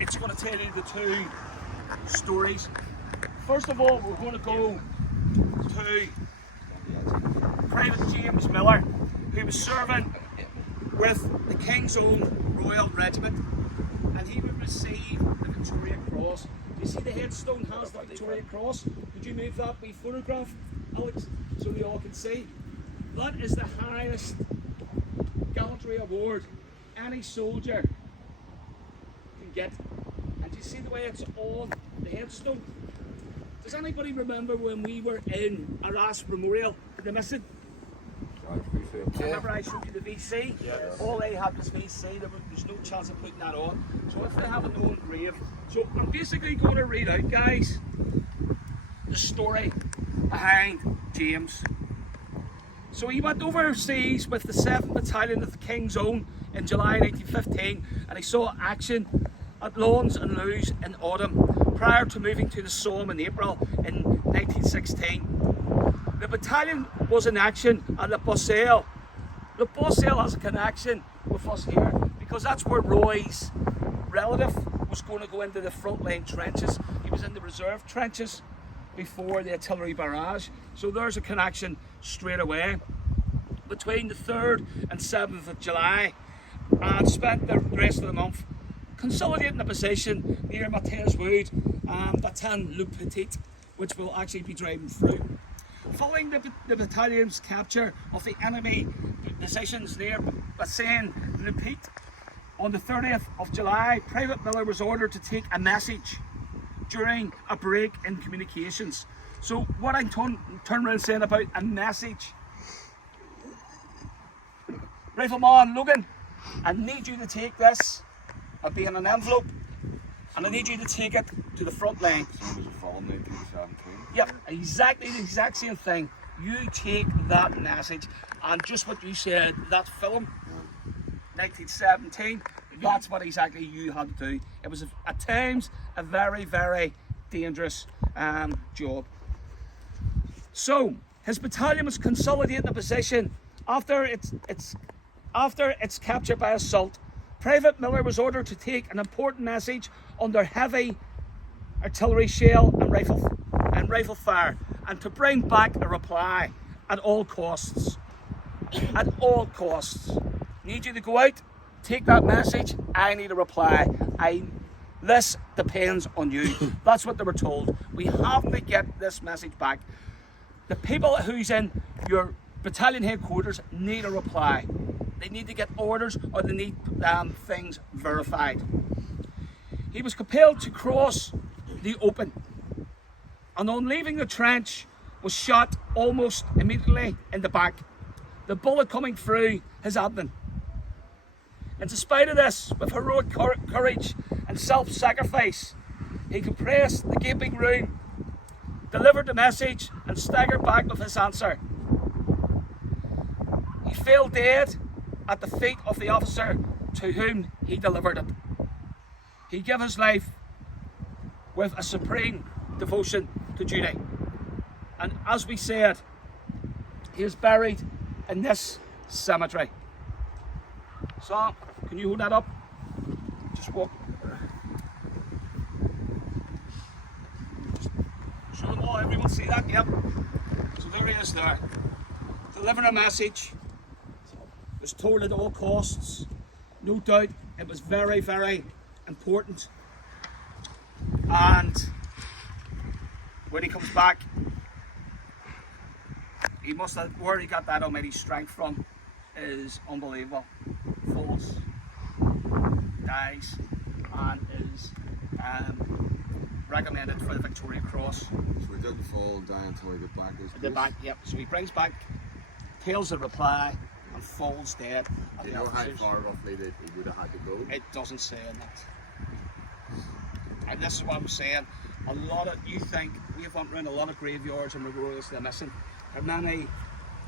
it's going to tell you the two stories. First of all, we're going to go to Private James Miller, who was serving with the King's Own Royal Regiment, and he would receive the Victoria Cross. You see the headstone has the Victoria Cross. Could you move that wee photograph, Alex, so we all can see? That is the highest gallantry award any soldier can get. And you see the way it's on the headstone? Does anybody remember when we were in Arras Memorial for the missing? Remember I showed you the VC? Yes. All they had was VC, there's no chance of putting that on. So if they have an own grave. So I'm basically going to read out, guys, the story behind James. So he went overseas with the 7th Battalion of the King's Own in July 1915, and he saw action at Lons and Lewes in autumn, prior to moving to the Somme in April in 1916. The battalion was in action at Le Bossel. Le Bossel has a connection with us here because that's where Roy's relative was going to go into the frontline trenches. He was in the reserve trenches before the artillery barrage. So there's a connection straight away. Between the 3rd and 7th of July, and spent the rest of the month consolidating the position near Matez Wood and Batin Le Petit, which will actually be driving through. Following the battalion's capture of the enemy positions near Batin Le Petit on the 30th of July, Private Miller was ordered to take a message during a break in communications. So what I'm turning around saying about a message, Rifleman Logan, I need you to take this, it'll be in an envelope, and I need you to take it to the front line. Yep, exactly the exact same thing. You take that message, and just what you said, that film, 1917, that's what exactly you had to do. It was at times a very, very dangerous job. So his battalion was consolidating the position after its capture by assault. Private Miller was ordered to take an important message under heavy artillery shell and rifle fire, and to bring back a reply at all costs. At all costs. Need you to go out, take that message. I need a reply. This depends on you. That's what they were told. We have to get this message back. The people who's in your battalion headquarters need a reply. They need to get orders, or they need things verified. He was compelled to cross the open, and on leaving the trench was shot almost immediately in the back, the bullet coming through his abdomen. In spite of this, with heroic courage and self-sacrifice, he compressed the gaping room, delivered the message, and staggered back with his answer. He fell dead at the feet of the officer to whom he delivered it. He gave his life with a supreme devotion to duty. And as we said, he is buried in this cemetery. So, can you hold that up? Just walk. Just show them all, everyone see that? Yep. So there he is there. Delivering a message. Was told at all costs. No doubt it was very, very important. And when he comes back, he must have, where he got that almighty strength from is unbelievable. Falls, dies, and is recommended for the Victoria Cross. So he didn't fall and die until he got back to his The back, yep. So he brings back, tails the reply, and falls dead. Do you know how far roughly that he would have had to go? It doesn't say that. And this is what I'm saying. A lot of, you think, we have went around a lot of graveyards and memorials that are missing. How many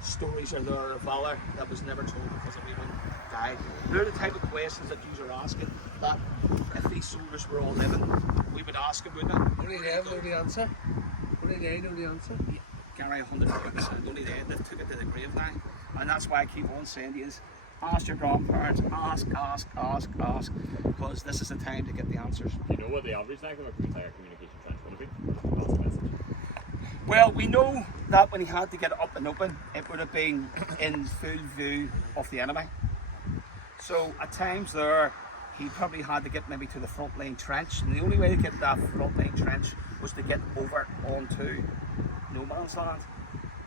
stories are there of valour that was never told because everyone died? They're the type of questions that you are asking, that if these soldiers were all living, we would ask them, wouldn't it? Only they know the answer. Only they know the answer. Gary, 100%. Only they took it to the grave now. And that's why I keep on saying to you, Ask your grandparents. Ask, because this is the time to get the answers. Do you know what the average length of a communication trench would have been? That's the message. Well, we know that when he had to get up and open, it would have been in full view of the enemy. So at times there, he probably had to get maybe to the front line trench, and the only way to get that front line trench was to get over onto no man's land.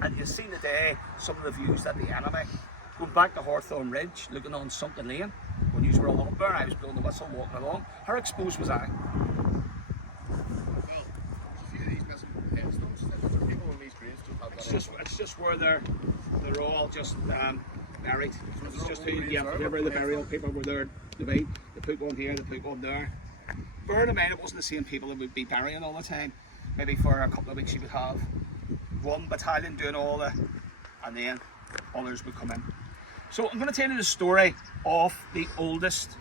And you've seen today some of the views that the enemy, going back to Hawthorne Ridge, looking on Sunken Lane, when you were all up there, I was blowing the whistle walking along, how exposed was I? It's just where they're all just buried. It's just whoever the burial people were there to be. They put one here, they put one there. Bear in mind, it wasn't the same people that would be burying all the time. Maybe for a couple of weeks you would have one battalion doing all the, and then others would come in. So I'm going to tell you the story of the oldest.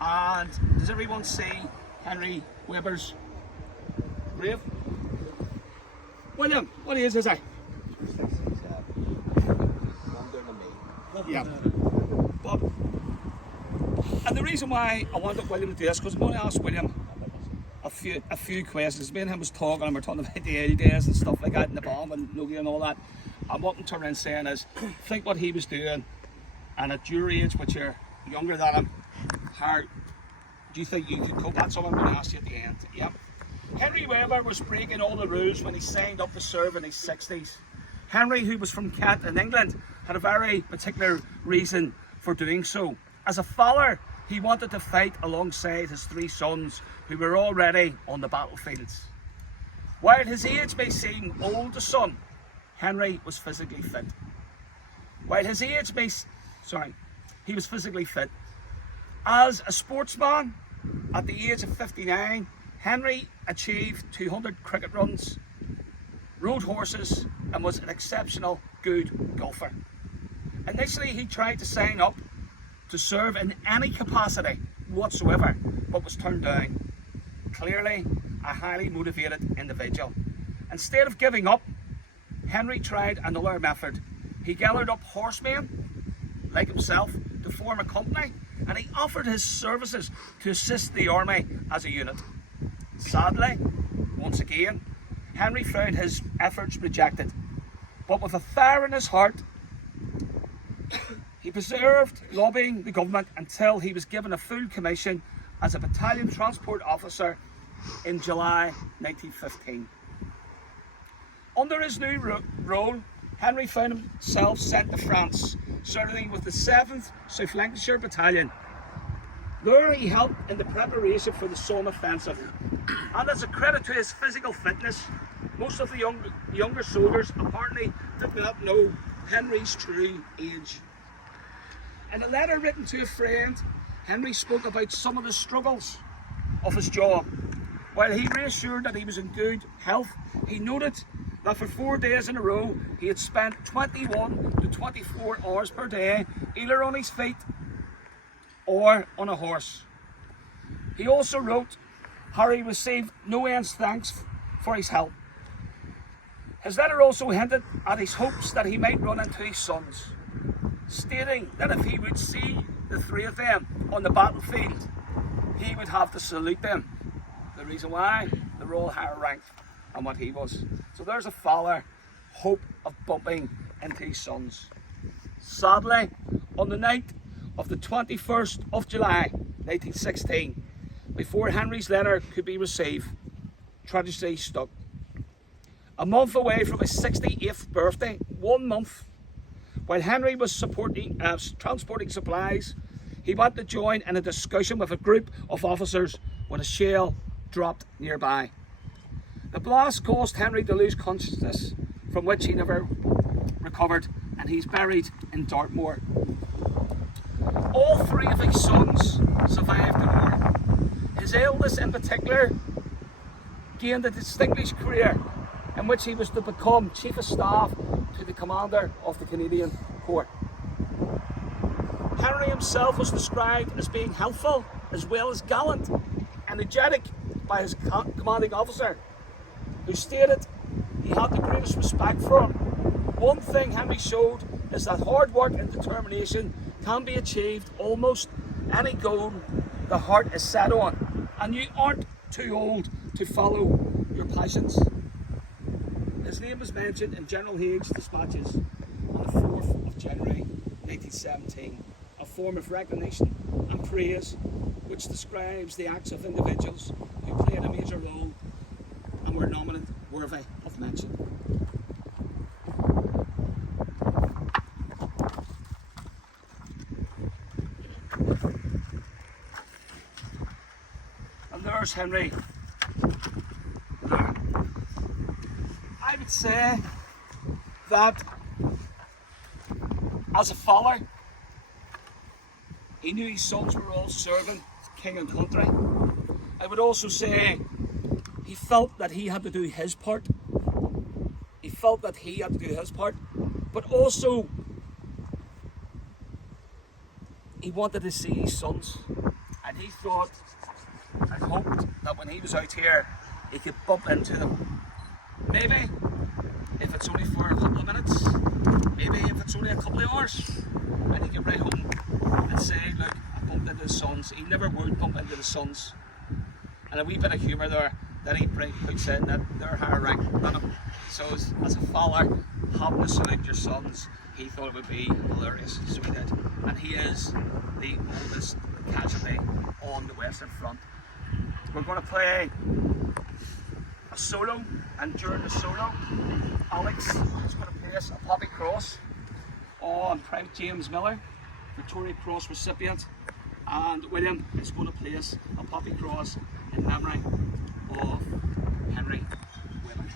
And does everyone see Henry Weber's grave? William, what age is he? 67. Younger than me. Yeah. But, and the reason why I wanted William to do this, because I'm going to ask William a few questions. Me and him was talking, and we're talking about the early days and stuff like that, and the bomb and Nokia and all that. And what I'm turning around saying is, think what he was doing, and at your age, which you're younger than him, how do you think you could cope? That's what I'm going to ask you at the end. Yep. Henry Weber was breaking all the rules when he signed up to serve in his 60s. Henry, who was from Kent in England, had a very particular reason for doing so. As a father, he wanted to fight alongside his three sons, who were already on the battlefields. While his age may seem old to some, Henry was physically fit. He was physically fit. As a sportsman, at the age of 59, Henry achieved 200 cricket runs, rode horses, and was an exceptional good golfer. Initially, he tried to sign up to serve in any capacity whatsoever, but was turned down. Clearly, a highly motivated individual. Instead of giving up, Henry tried another method. He gathered up horsemen, like himself, to form a company, and he offered his services to assist the army as a unit. Sadly, once again, Henry found his efforts rejected, but with a fire in his heart, he persevered lobbying the government until he was given a full commission as a battalion transport officer in July 1915. Under his new role, Henry found himself sent to France, serving with the 7th South Lancashire Battalion. There he helped in the preparation for the Somme offensive, and as a credit to his physical fitness, most of the younger soldiers apparently did not know Henry's true age. In a letter written to a friend, Henry spoke about some of the struggles of his job. While he reassured that he was in good health, he noted that for 4 days in a row he had spent 21 to 24 hours per day either on his feet or on a horse. He also wrote how he received no end's thanks for his help. His letter also hinted at his hopes that he might run into his sons, stating that if he would see the three of them on the battlefield, he would have to salute them. The reason why? They were all higher ranked than what he was. So there's a father hope of bumping into his sons. Sadly, on the night of the 21st of July 1916, before Henry's letter could be received, tragedy struck. A month away from his 68th birthday, 1 month, while Henry was transporting supplies, he went to join in a discussion with a group of officers when a shell dropped nearby. The blast caused Henry to lose consciousness, from which he never recovered, and he's buried in Dartmoor. All three of his sons survived the war. His eldest in particular gained a distinguished career in which he was to become Chief of Staff to the Commander of the Canadian Corps. Henry himself was described as being helpful as well as gallant, energetic by his commanding officer, who stated he had the greatest respect for him. One thing Henry showed is that hard work and determination can be achieved almost any goal the heart is set on, and you aren't too old to follow your passions. His name was mentioned in General Haig's dispatches on the 4th of January 1917, a form of recognition and praise which describes the acts of individuals who played a major role and were nominated worthy of mention. And there's Henry. There. I would say that as a father, he knew his sons were all serving king and country. I would also say he felt that he had to do his part. He felt that he had to do his part, but also he wanted to see his sons, and he thought and hoped that when he was out here, he could bump into them. Maybe if it's only for a couple of minutes, maybe if it's only a couple of hours, and he could write home and say, look, I bumped into the sons. He never would bump into the sons. And a wee bit of humour there that he puts in that they're higher ranked than him. So as a father, having to salute your sons, he thought it would be hilarious, so he did. And he is the oldest casualty on the Western Front. We're going to play a solo, and during the solo, Alex is going to play us a Poppy Cross on Private James Miller, Victoria Cross recipient, and William is going to play us a Poppy Cross in memory of Henry Whelan.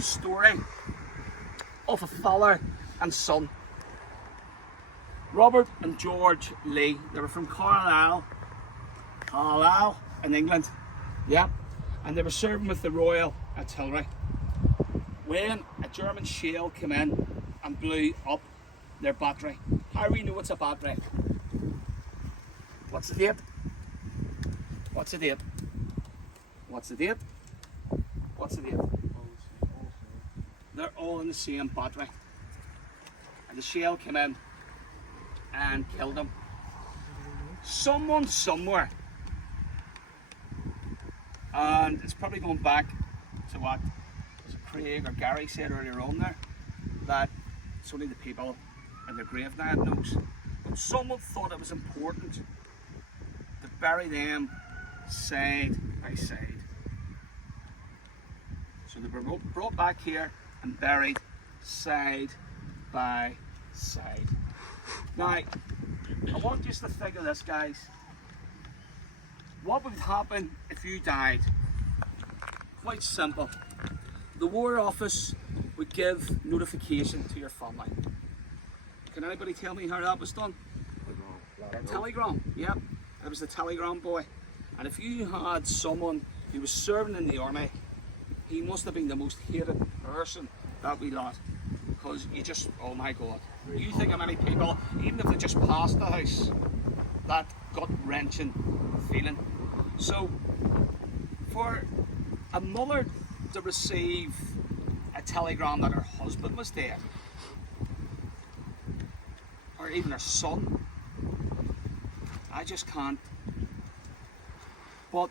Story of a father and son. Robert and George Lee. They were from Carlisle in England. Yeah, and they were serving with the Royal Artillery when a German shell came in and blew up their battery. How do we know it's a battery? What's the date? What's the date? What's the date? What's the date? They're all in the same battery, and the shell came in and killed them. Someone somewhere, and it's probably going back to what was it Craig or Gary said earlier on there, that it's only the people in their grave now knows. But someone thought it was important to bury them side by side. So they were brought back here and buried side by side. Now, I want you to think of this, guys. What would happen if you died? Quite simple. The War Office would give notification to your family. Can anybody tell me how that was done? Telegram, yep. It was the telegram boy. And if you had someone who was serving in the army, he must have been the most hated person that we lot. Because you just, oh my God. You think of many people, even if they just passed the house, that gut-wrenching feeling. So, for a mother to receive a telegram that her husband was dead, or even her son, I just can't. But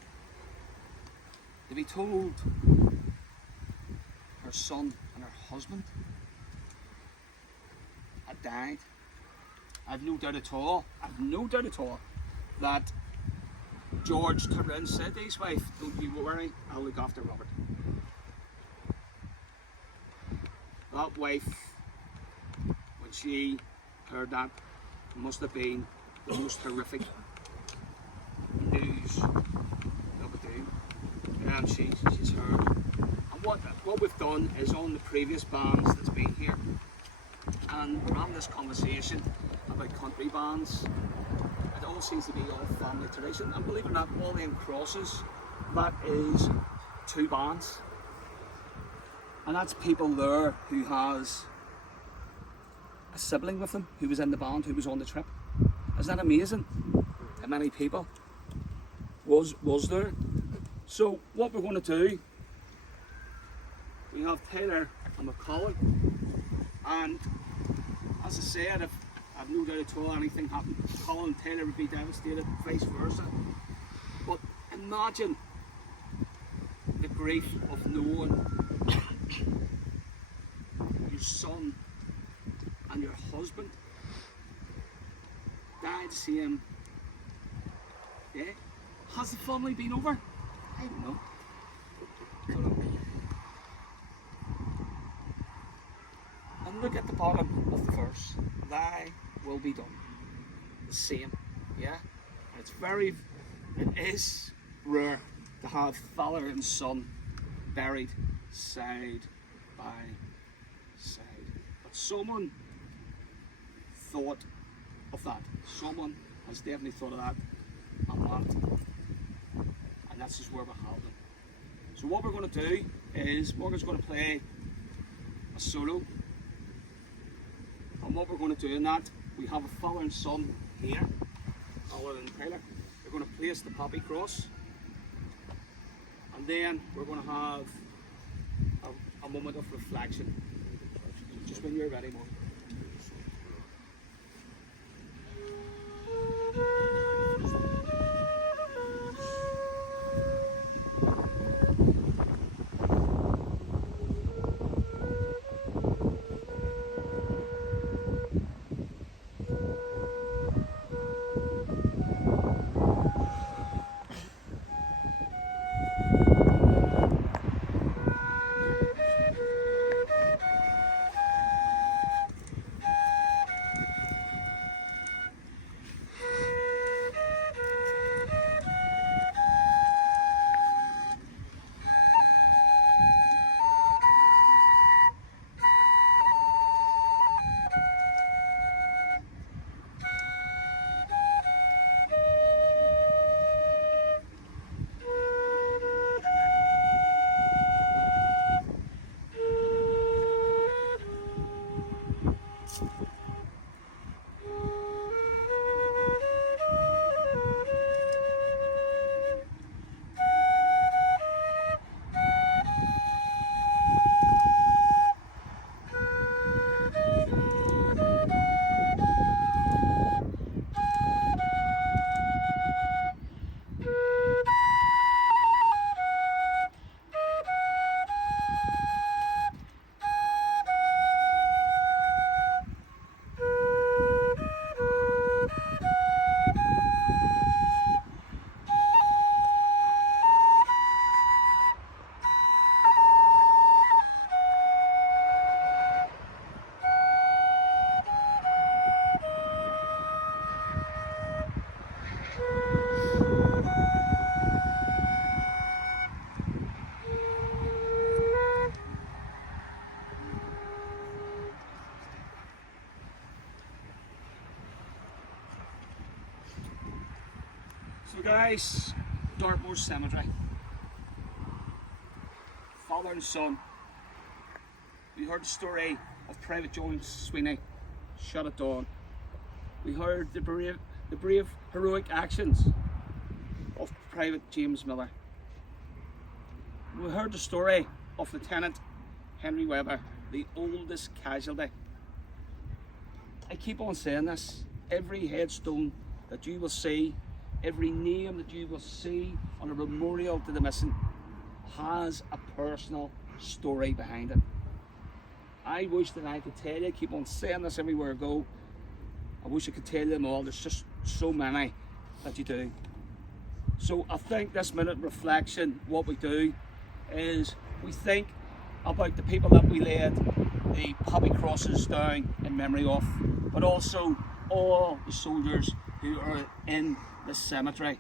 to be told her son and her husband had died, I've no doubt at all, that George Turin said to his wife, "Don't you worry, I'll look after Robert." That wife, when she heard that, must have been the most horrific news that would do. She's heard. And what we've done is on the previous bands that's been here, and we're having this conversation about country bands. It all seems to be all family tradition, and believe it or not, all them crosses, that is 2 bands. And that's people there who has a sibling with them who was in the band, who was on the trip. Isn't that amazing? How many people was there? So what we're going to do, we have Taylor and McCollum, and as I said, if I've no doubt at all anything happened, Colin and Taylor would be devastated, vice versa. But imagine the grief of knowing your son and your husband died the same day. Has the family been over? I don't know. And look at the bottom of the verse. Thy will be done. The same. Yeah? And it is rare to have father and son buried side by side. But someone thought of that. Someone has definitely thought of that a lot. And that's just where we have them. So what we're going to do is Morgan's going to play a solo. And what we're going to do in that, we have a father and son here, Alan and Taylor. We're going to place the poppy cross. And then we're going to have a moment of reflection. Just when you're ready, Morgan. So guys, Dartmoor Cemetery. father and son. We heard the story of Private John Sweeney, shot at dawn. We heard the brave, heroic actions of Private James Miller. We heard the story of Lieutenant Henry Webber, the oldest casualty. I keep on saying this, every headstone that you will see, every name that you will see on a memorial to the missing has a personal story behind it. I wish that I could tell you, I keep on saying this everywhere I go, I wish I could tell you them all, there's just so many that you do. So I think this minute reflection, what we do is we think about the people that we laid the poppy crosses down in memory of, but also all the soldiers who are in this cemetery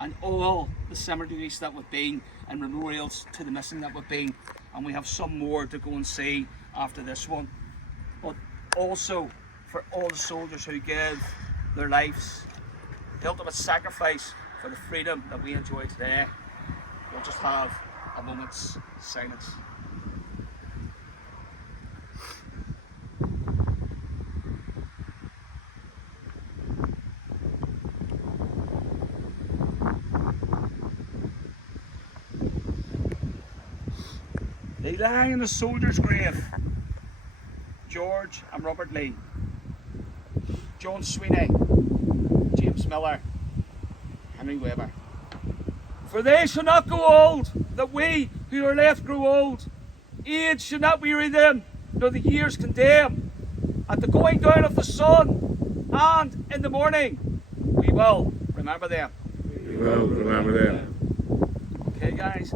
and all the cemeteries that we've been and memorials to the missing that we've been, and we have some more to go and see after this one. But also for all the soldiers who give their lives, the ultimate sacrifice for the freedom that we enjoy today, we'll just have a moment's silence. They lie in the soldier's grave. George and Robert Lee, John Sweeney, James Miller, Henry Webber. For they shall not go old, that we who are left grow old. Age shall not weary them, nor the years condemn. At the going down of the sun, and in the morning, we will remember them. We will remember them. Okay, guys.